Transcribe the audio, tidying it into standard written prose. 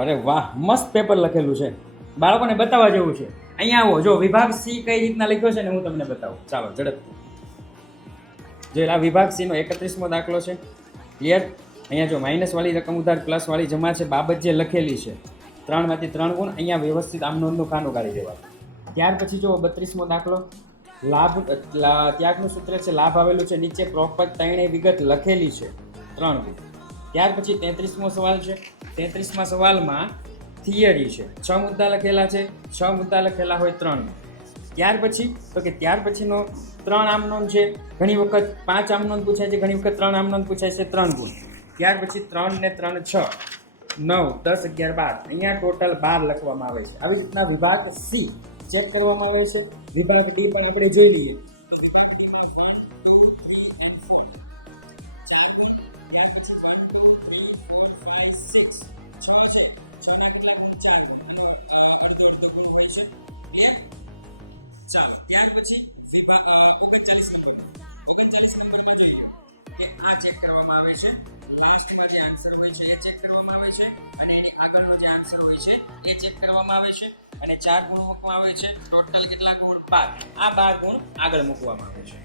અરે વાહ, મસ્ત પેપર લખેલું છે, બાળકોને બતાવવા જેવું છે. અહીંયા આવો, જો વિભાગ સી કઈ રીતના લખ્યો છે ને હું તમને બતાવું. ચાલો ઝડપથી જો, આ વિભાગ સી નો 31મો દાખલો છે. ક્લિયર? અહીંયા જો માઇનસ વાળી રકમ ઉધાર પ્લસ વાળી જમા છે, બાબત જે લખેલી છે 3માંથી 3 ગુણ. અહીંયા વ્યવસ્થિત આમ નોંધનું ખાનું કાઢી દેવાનું. ત્યાર પછી જો 32મો દાખલો, લાભ ત્યાગનું સૂત્ર છે, લાભ આવેલું છે નીચે, પ્રોપર ત્રણેય વિગત લખેલી છે 3 ગુણ. ત્યાર પછી 33મો સવાલ છે. 33મા સવાલમાં થિયરી છે, 6 મુદ્દા લખેલા છે, 6 મુદ્દા લખેલા હોય 3 ગુણ. ત્યાર પછી તો કે ત્યાર પછીનો 3 આમ નોંધ છે, ઘણી વખત 5 આમ નોંધ પૂછાય છે, ઘણી વખત 3 આમ નોંધ પૂછાય છે, 3 ગુણ. ત્યાર પછી 3 ને 3 6, 9 10 11 12, અહીંયા ટોટલ 12 લખવામાં આવે છે. આવી રીતના વિભાગ સી ચેક કરવામાં આવે છે. વિભાગ ડી પણ આપણે જોઈ લઈએ તો વિભાગ ડીમાં 1 2 3 એન્ડ 4 4 ગુણ. ત્યાર પછી 1 2 3 4 5 6 6 છે, 6 ના કેટલા ગુણ? 4 ગુણ. આનો અડધો અડધો ગુણ હોય છે. ક્લિયર? ચાલો ત્યાર પછી વિભાગ 39 નંબરનો 39 નંબરમાં જોઈ લો કે આ ચેક કરવામાં આવે છે. લાસ્ટમાં જે આન્સર હોય છે એ ચેક કરવામાં આવે છે, અને એની આગળનો જે આન્સર હોય છે એ ચેક કરવામાં આવે છે, અને 4 ગુણ મૂકવામાં આવે છે. ટોટલ કેટલા ગુણ? 12. આ 12 ગુણ આગળ મૂકવામાં આવે છે.